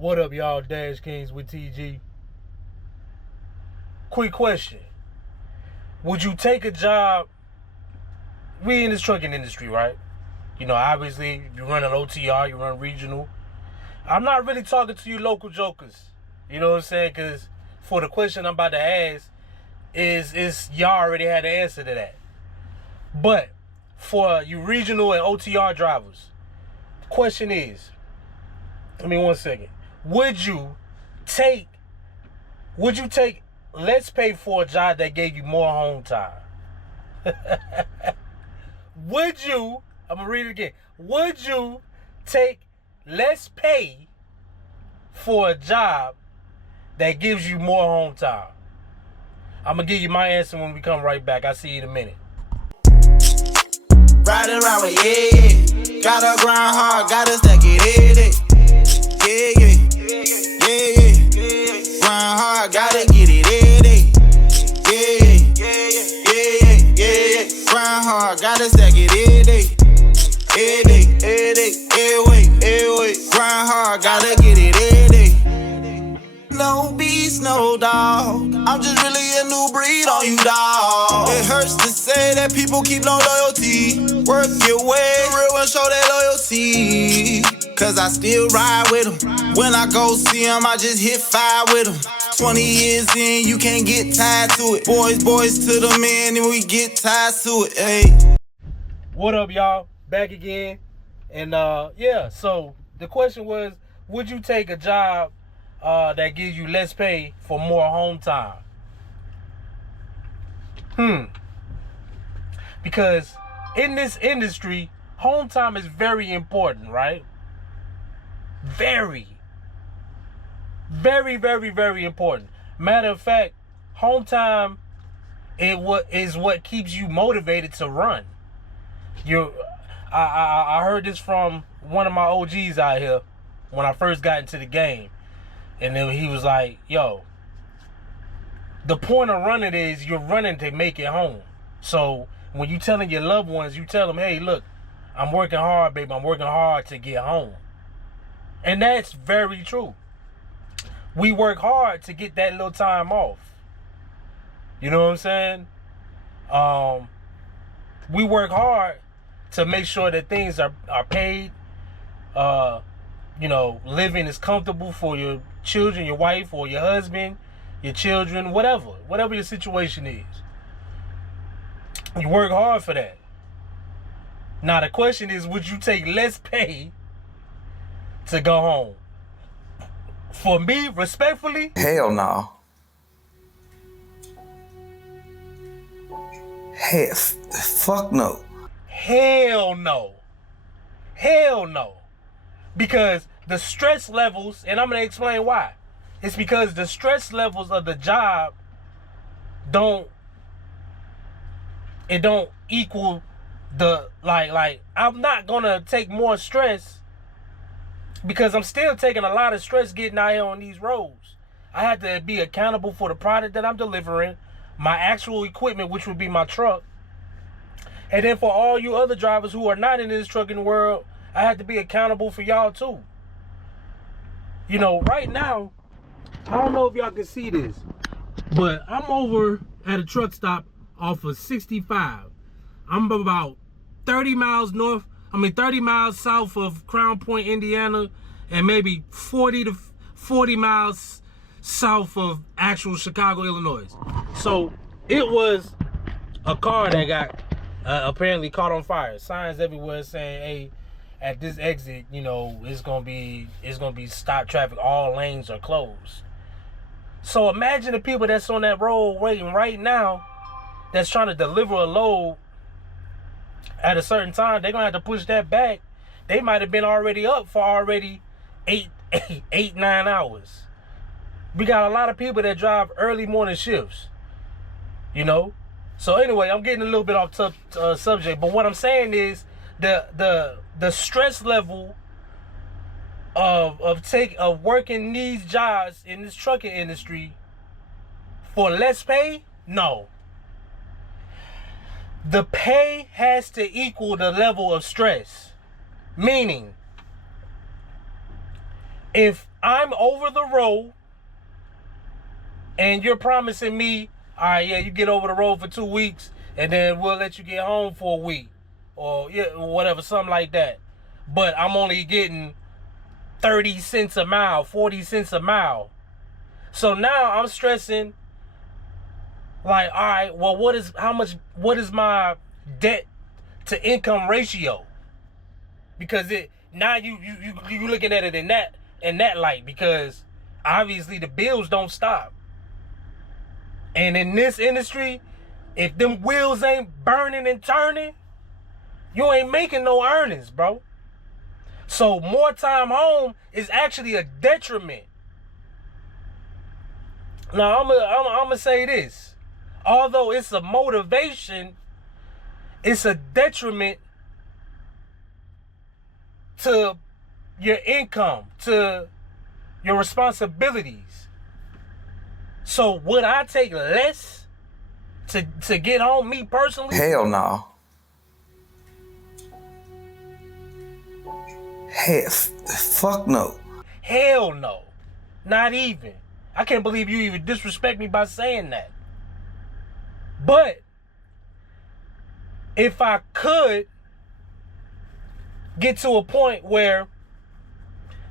What up, y'all? Dash Kings with TG. Quick question. Would you take a job? We in this trucking industry, right? You know, obviously, you run an OTR, you run regional. I'm not really talking to you local jokers. You know what I'm saying? Because for the question I'm about to ask is y'all already had the answer to that. But for you regional and OTR drivers, the question is, give me 1 second. Would you take less pay for a job that gave you more home time? Would you, I'm gonna read it again. Would you take less pay for a job that gives you more home time? I'm gonna give you my answer when we come right back. I'll see you in a minute. Riding around with yeah. Gotta grind hard, gotta stack it yeah. Grind hard, gotta get it yeah. Grind hard, gotta stack it every day. Grind hard, gotta get it No beast, no dog. I'm just really a new breed on you, dog. It hurts to say that people keep no loyalty. Work your way, real and show that loyalty. Cause I still ride with them. When I go see them, I just hit fire with them. 20 years in, you can't get tied to it. Boys to the men, and we get tied to it, hey. What up, y'all? Back again. And yeah, so the question was, would you take a job that gives you less pay for more home time? Because in this industry, home time is very important, right? Very important. Matter of fact, home time is what keeps you motivated to run. I heard this from one of my OGs out here when I first got into the game. And then he was like, yo, the point of running is you're running to make it home. So when you telling your loved ones, you tell them, hey, look, I'm working hard, baby. I'm working hard to get home. And that's very true. We work hard to get that little time off. You know what I'm saying? We work hard to make sure that things are paid. You know, living is comfortable for your children, your wife, or your husband, your children, whatever your situation is. You work hard for that. Now the question is, would you take less pay to go home? For me, respectfully, Hell no. Fuck no. Hell no. Hell no. Because the stress levels, and I'm going to explain why. It's because the stress levels of the job don't equal the, like I'm not going to take more stress because I'm still taking a lot of stress getting out here on these roads. I have to be accountable for the product that I'm delivering, my actual equipment, which would be my truck. And then for all you other drivers who are not in this trucking world, I have to be accountable for y'all too. You know, right now, I don't know if y'all can see this, but I'm over at a truck stop off of 65. I'm about 30 miles south of Crown Point, Indiana, and maybe 40 miles south of actual Chicago, Illinois. So it was a car that got apparently caught on fire. Signs everywhere saying, hey, at this exit, you know, it's gonna be stop traffic. All lanes are closed. So imagine the people that's on that road waiting right now, that's trying to deliver a load at a certain time. They're gonna have to push that back. They might have been already up for already 9 hours. We got a lot of people that drive early morning shifts, you know. So anyway, I'm getting a little bit off subject, but what I'm saying is the stress level of working these jobs in this trucking industry for less pay, no. The pay has to equal the level of stress. Meaning, if I'm over the road, and you're promising me, all right, yeah, you get over the road for 2 weeks, and then we'll let you get home for a week, or yeah, whatever, something like that. But I'm only getting 30 cents a mile, 40 cents a mile. So now I'm stressing, like, all right, well, what is my debt to income ratio? Because now you looking at it in that light, because obviously the bills don't stop. And in this industry, if them wheels ain't burning and turning, you ain't making no earnings, bro. So more time home is actually a detriment. Now I'm gonna say this. Although it's a motivation, it's a detriment to your income, to your responsibilities. So would I take less to get home, me personally? Hell no. Fuck no. Hell no. Not even. I can't believe you even disrespect me by saying that. But if I could get to a point where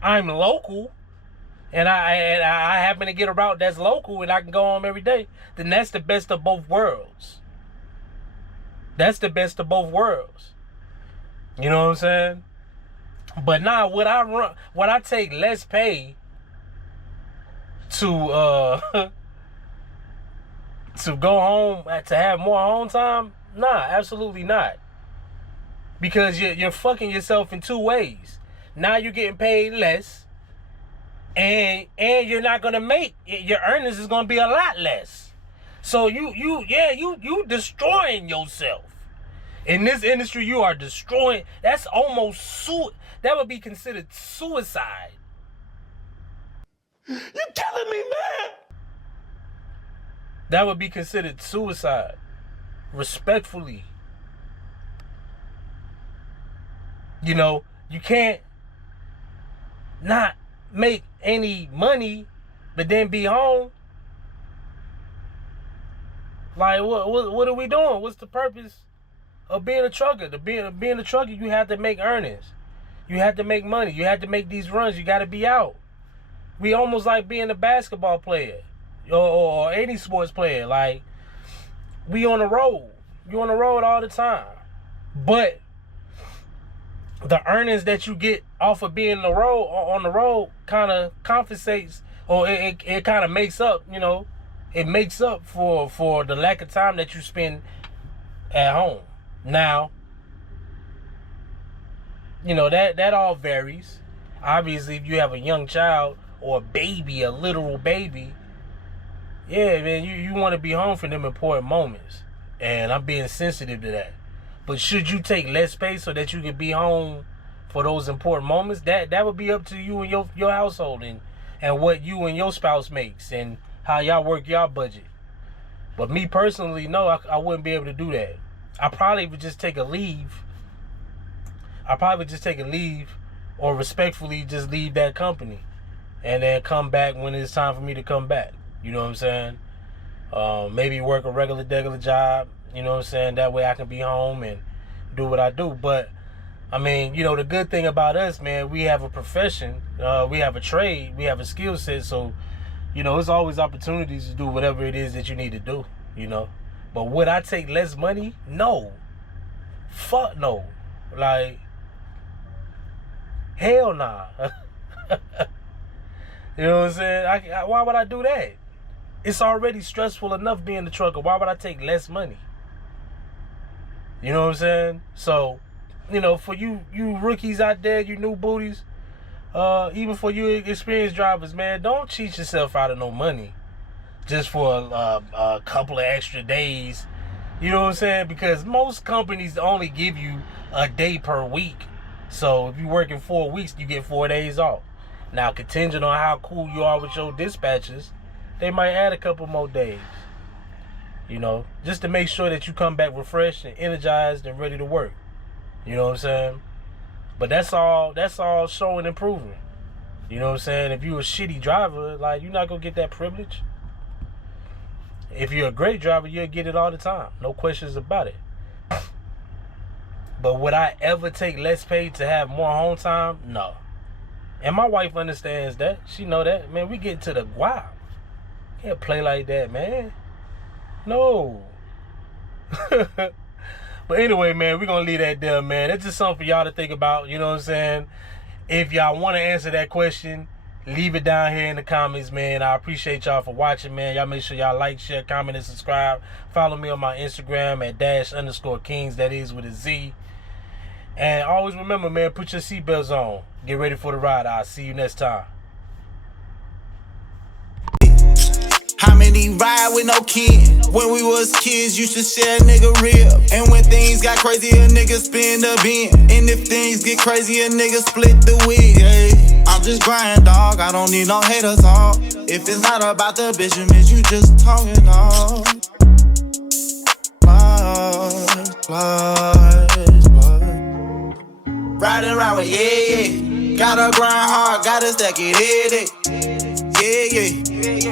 I'm local and I happen to get a route that's local and I can go home every day, then that's the best of both worlds. That's the best of both worlds. You know what I'm saying? But now, would I take less pay to to go home, to have more home time? Nah, absolutely not. Because you're fucking yourself in two ways. Now you're getting paid less, and you're not gonna make your earnings is gonna be a lot less. So you destroying yourself. In this industry, you are destroying. That's almost that would be considered suicide. You telling me, man? That would be considered suicide. Respectfully. You know, you can't not make any money, but then be home. Like, what are we doing? What's the purpose of being a trucker? Being a trucker, you have to make earnings. You have to make money. You have to make these runs. You got to be out. We almost like being a basketball player or any sports player. Like, we on the road. You on the road all the time. But the earnings that you get off of being on the road kind of compensates, or it kind of makes up, you know, it makes up for the lack of time that you spend at home. Now, you know, that all varies. Obviously, if you have a young child or a baby, a literal baby, yeah, man, you want to be home for them important moments. And I'm being sensitive to that. But should you take less pay so that you can be home for those important moments? That would be up to you and your household and what you and your spouse makes and how y'all work y'all budget. But me personally, no, I wouldn't be able to do that. I probably would just take a leave. Or respectfully just leave that company and then come back when it's time for me to come back. You know what I'm saying? Maybe work a regular job, you know what I'm saying? That way I can be home and do what I do. But, I mean, you know, the good thing about us, man, we have a profession, we have a trade, we have a skill set. So, you know, there's always opportunities to do whatever it is that you need to do, you know. But would I take less money? No. Fuck no. Like, hell nah. You know what I'm saying? Why would I do that? It's already stressful enough being a trucker. Why would I take less money? You know what I'm saying? So, you know, for you rookies out there, you new booties, even for you experienced drivers, man, don't cheat yourself out of no money just for a couple of extra days. You know what I'm saying? Because most companies only give you a day per week. So if you're working 4 weeks, you get 4 days off. Now, contingent on how cool you are with your dispatchers, they might add a couple more days. You know, just to make sure that you come back refreshed and energized and ready to work. You know what I'm saying? But that's all showing and proving. You know what I'm saying? If you're a shitty driver, like, you're not gonna get that privilege. If you're a great driver, you'll get it all the time. No questions about it. But would I ever take less pay to have more home time? No. And my wife understands that. She know that. Man, we get to the guap. Can't play like that, man. No. But anyway, man, we're going to leave that there, man. It's just something for y'all to think about. You know what I'm saying? If y'all want to answer that question, leave it down here in the comments, man. I appreciate y'all for watching, man. Y'all make sure y'all like, share, comment, and subscribe. Follow me on my Instagram at _kings. That is with a Z. And always remember, man, put your seatbelts on. Get ready for the ride. I'll see you next time. How many ride with no kin? When we was kids, used to share a nigga rib. And when things got crazy, a nigga spin the bin. And if things get crazy, a nigga split the wig. Yeah. I'm just grind, dog. I don't need no haters, all. If it's not about the bitch, it means you just talking, dog. Riding around with, yeah. Gotta grind hard, gotta stack it, yeah.